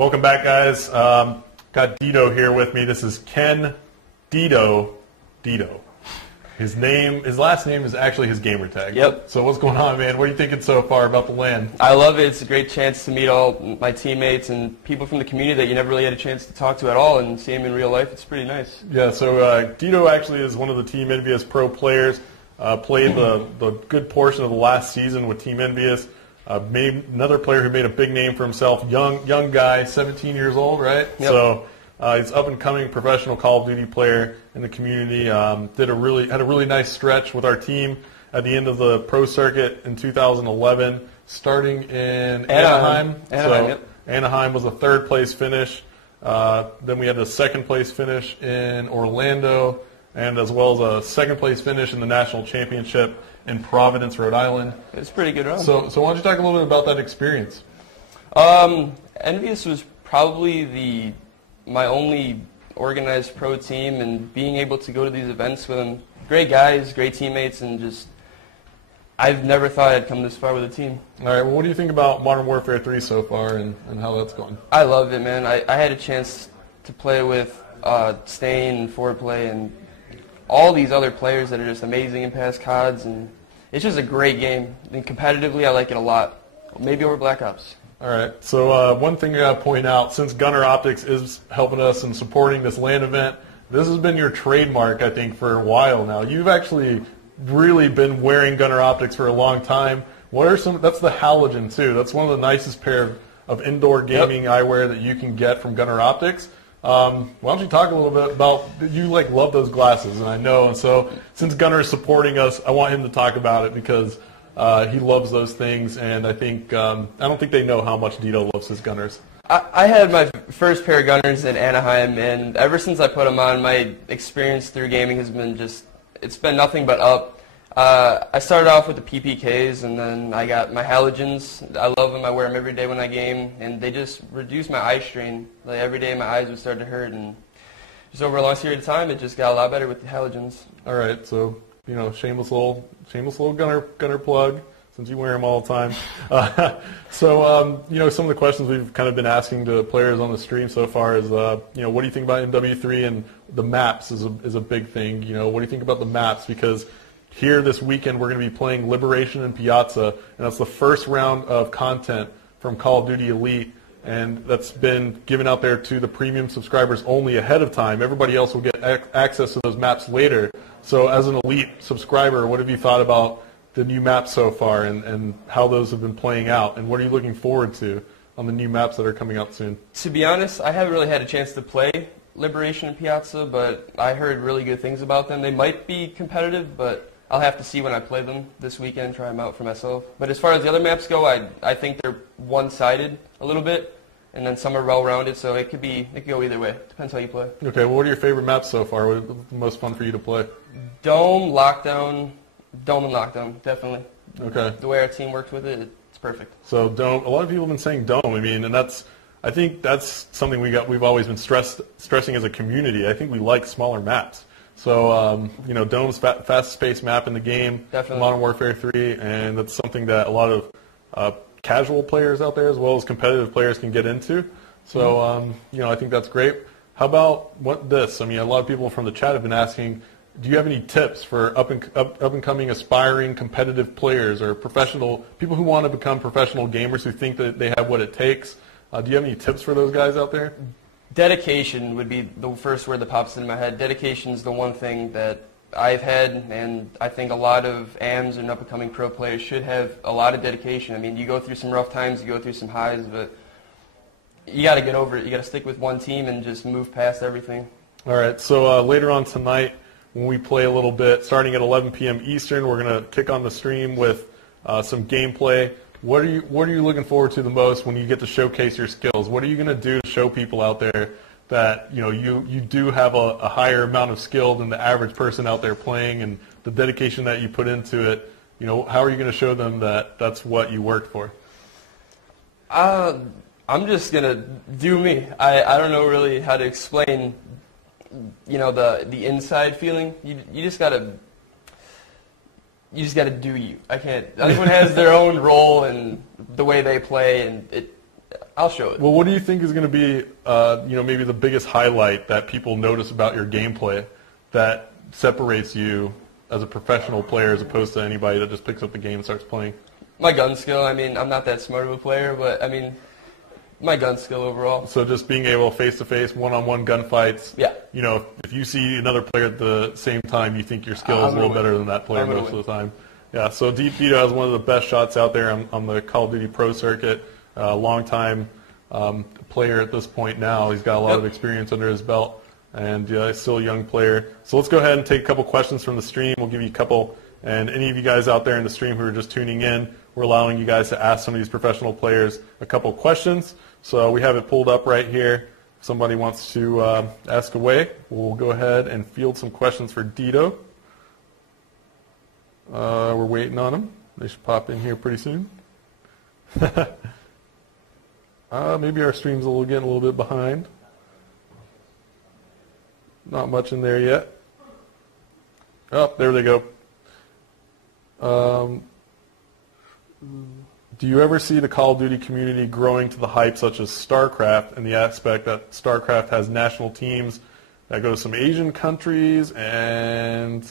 Welcome back, guys. Got DeDo here with me. This is Ken DeDo. His last name is actually his gamer tag. Yep. So what's going on, man? What are you thinking so far about the LAN? I love it. It's a great chance to meet all my teammates and people from the community that you never really had a chance to talk to at all and see them in real life. It's pretty nice. Yeah, so DeDo actually is one of the Team Envyus pro players. Played the good portion of the last season with Team Envyus. Another player who made a big name for himself. Young guy, 17 years old, right? Yep. So he's up and coming professional Call of Duty player in the community. Had a really nice stretch with our team at the end of the pro circuit in 2011, starting in Anaheim. Yep. Anaheim was a third place finish. Then we had a second place finish in Orlando, and as well as a second place finish in the national championship in Providence, Rhode Island. It's a pretty good run. So why don't you talk a little bit about that experience? Envyus was probably my only organized pro team, and being able to go to these events with them, great guys, great teammates, and just I've never thought I'd come this far with a team. All right, well, what do you think about Modern Warfare 3 so far and how that's going? I love it, man. I had a chance to play with Stain and Foreplay and all these other players that are just amazing in past CODs, and it's just a great game. And competitively, I like it a lot. Maybe over Black Ops. All right, so one thing I got to point out, since Gunnar Optics is helping us and supporting this LAN event, this has been your trademark, I think, for a while now. You've actually really been wearing Gunnar Optics for a long time. That's the halogen, too. That's one of the nicest pair of indoor gaming eyewear that you can get from Gunnar Optics. Why don't you talk a little bit about, you love those glasses, and I know, and so since Gunnar is supporting us, I want him to talk about it because he loves those things, and I don't think they know how much DeDo loves his Gunnars. I had my first pair of Gunnars in Anaheim, and ever since I put them on, my experience through gaming has been it's been nothing but up. I started off with the PPKs, and then I got my halogens. I love them. I wear them every day when I game, and they just reduce my eye strain. Like every day my eyes would start to hurt, and just over a long period of time, it just got a lot better with the halogens. All right, so shameless little Gunnar plug, since you wear them all the time. Some of the questions we've kind of been asking to players on the stream so far is, what do you think about MW3, and the maps is a big thing. What do you think about the maps? Because here this weekend we're going to be playing Liberation and Piazza, and that's the first round of content from Call of Duty Elite, and that's been given out there to the premium subscribers only ahead of time. Everybody else will get access to those maps later. So as an Elite subscriber, what have you thought about the new maps so far and how those have been playing out, and what are you looking forward to on the new maps that are coming out soon? To be honest, I haven't really had a chance to play Liberation and Piazza, but I heard really good things about them. They might be competitive, but I'll have to see when I play them this weekend, try them out for myself. But as far as the other maps go, I think they're one-sided a little bit, and then some are well-rounded, so it could go either way. Depends how you play. Okay, well, what are your favorite maps so far? What is the most fun for you to play? Dome and Lockdown, definitely. Okay. The way our team works with it, it's perfect. So Dome, a lot of people have been saying Dome. And I think that's something we've always been stressing as a community. I think we like smaller maps. So, Dome's fastest-paced map in the game, definitely. Modern Warfare 3, and that's something that a lot of casual players out there as well as competitive players can get into. So, I think that's great. How about this? A lot of people from the chat have been asking, do you have any tips for up-and-coming aspiring competitive players or people who want to become professional gamers who think that they have what it takes? Do you have any tips for those guys out there? Dedication would be the first word that pops into my head. Dedication is the one thing that I've had, and I think a lot of AMs and up-and-coming pro players should have a lot of dedication. You go through some rough times, you go through some highs, but you got to get over it. You got to stick with one team and just move past everything. All right, so later on tonight when we play a little bit, starting at 11 p.m. Eastern, we're going to kick on the stream with some gameplay. What are you looking forward to the most when you get to showcase your skills? What are you going to do to show people out there that you do have a higher amount of skill than the average person out there playing, and the dedication that you put into it? How are you going to show them that that's what you worked for? I'm just going to do me. I don't know really how to explain the inside feeling. You just got to you just got to do you. I can't. Everyone has their own role and the way they play, and I'll show it. Well, what do you think is going to be, maybe the biggest highlight that people notice about your gameplay that separates you as a professional player as opposed to anybody that just picks up the game and starts playing? My gun skill. I mean, I'm not that smart of a player, but I mean, my gun skill overall. So just being able face-to-face, one-on-one gunfights. Yeah. If you see another player at the same time, you think your skill is a little better than that player most of the time. Yeah, so DeDo has one of the best shots out there on the Call of Duty Pro circuit. Long-time player at this point now. He's got a lot of experience under his belt, and he's still a young player. So let's go ahead and take a couple questions from the stream. We'll give you a couple, and any of you guys out there in the stream who are just tuning in, we're allowing you guys to ask some of these professional players a couple questions. So we have it pulled up right here. If somebody wants to ask away, we'll go ahead and field some questions for DeDo. We're waiting on them. They should pop in here pretty soon. Maybe our stream's getting a little bit behind. Not much in there yet. Oh, there they go. Do you ever see the Call of Duty community growing to the hype such as StarCraft, and the aspect that StarCraft has national teams that go to some Asian countries, and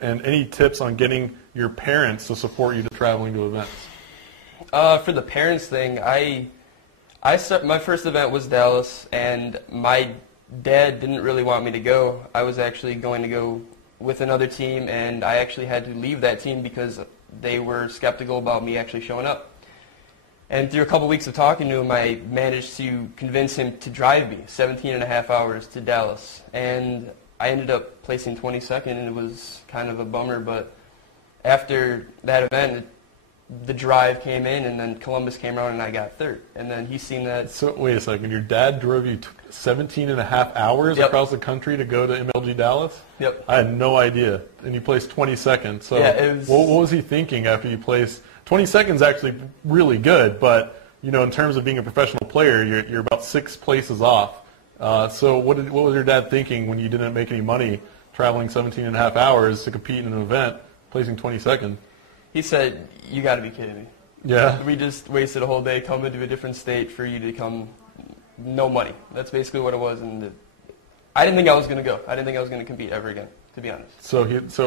any tips on getting your parents to support you to traveling to events? For the parents thing, my first event was Dallas, and my dad didn't really want me to go. I was actually going to go with another team, and I actually had to leave that team because they were skeptical about me actually showing up. And through a couple weeks of talking to him, I managed to convince him to drive me 17 and a half hours to Dallas. And I ended up placing 22nd, and it was kind of a bummer. But after that event, the drive came in, and then Columbus came around, and I got third. And then he seen that. So wait a second. Your dad drove you 17 and a half hours across the country to go to MLG Dallas? Yep. I had no idea. And you placed 22nd. So yeah, it was, what was he thinking after you placed? 22nd is actually really good, but in terms of being a professional player, you're about 6 places off. So what was your dad thinking when you didn't make any money traveling 17 and a half hours to compete in an event, placing 22nd? He said, "You got to be kidding me." Yeah. We just wasted a whole day coming to a different state for you to come, no money. That's basically what it was, and I didn't think I was going to go. I didn't think I was going to compete ever again, to be honest. So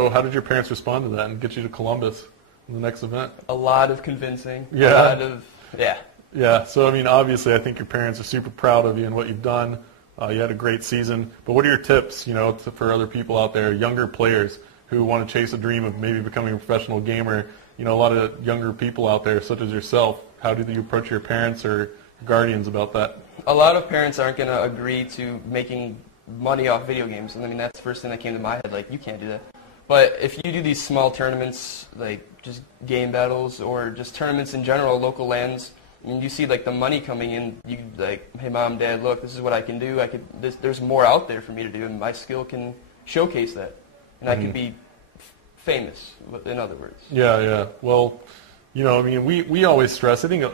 how did your parents respond to that and get you to Columbus in the next event? A lot of convincing. Yeah. A lot of, yeah. Yeah, so I mean, obviously, I think your parents are super proud of you and what you've done. You had a great season. But what are your tips, for other people out there, younger players who want to chase a dream of maybe becoming a professional gamer? A lot of younger people out there, such as yourself. How do you approach your parents or guardians about that? A lot of parents aren't going to agree to making money off video games. And I mean, that's the first thing that came to my head. Like, you can't do that. But if you do these small tournaments, like just game battles or just tournaments in general, local LANs, and you see like the money coming in, you like, hey mom, dad, look, this is what I can do. There's more out there for me to do, and my skill can showcase that, and I can be famous. In other words. Yeah. Well, we always stress. I think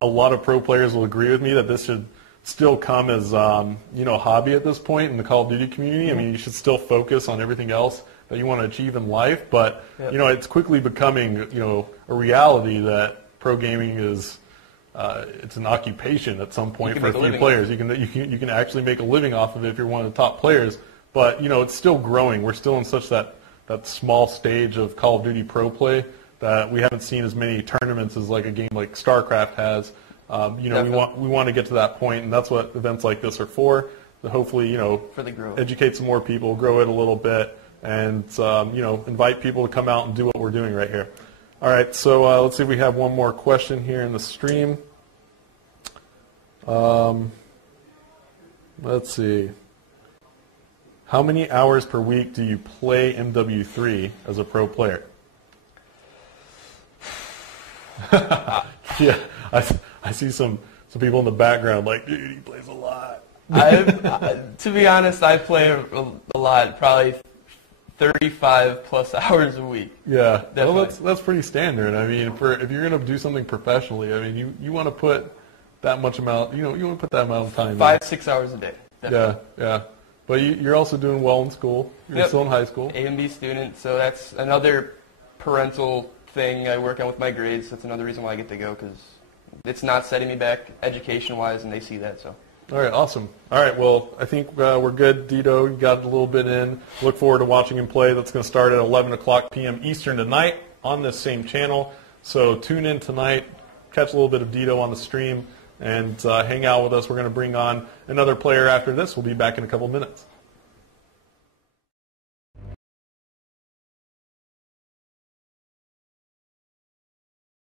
a lot of pro players will agree with me that this should still come as a hobby at this point in the Call of Duty community. I mean, you should still focus on everything else that you want to achieve in life, but it's quickly becoming a reality that pro gaming is it's an occupation at some point for a few players. You can actually make a living off of it if you're one of the top players, but it's still growing. We're still in such that small stage of Call of Duty pro play that we haven't seen as many tournaments as like a game like StarCraft has. We want to get to that point, and that's what events like this are for. To hopefully for the growth, educate some more people, grow it a little bit, and invite people to come out and do what we're doing right here. All right, so let's see if we have one more question here in the stream. Let's see. How many hours per week do you play MW3 as a pro player? Yeah, I see some people in the background like, dude, he plays a lot. To be honest, I play a lot, probably 35 plus hours a week. Yeah, definitely. Well, that's pretty standard. I mean, if you're going to do something professionally, I mean, you want to put that much amount, you want to put that amount of time. 5-6 hours a day. Definitely. Yeah. But you're also doing well in school. You're still in high school. A and B student, so that's another parental thing I work on with my grades. That's another reason why I get to go, because it's not setting me back education-wise, and they see that. So. All right, awesome. All right, well, I think we're good. DeDo, you got a little bit in. Look forward to watching him play. That's going to start at 11 o'clock p.m. Eastern tonight on this same channel. So tune in tonight, catch a little bit of DeDo on the stream, and hang out with us. We're going to bring on another player after this. We'll be back in a couple minutes.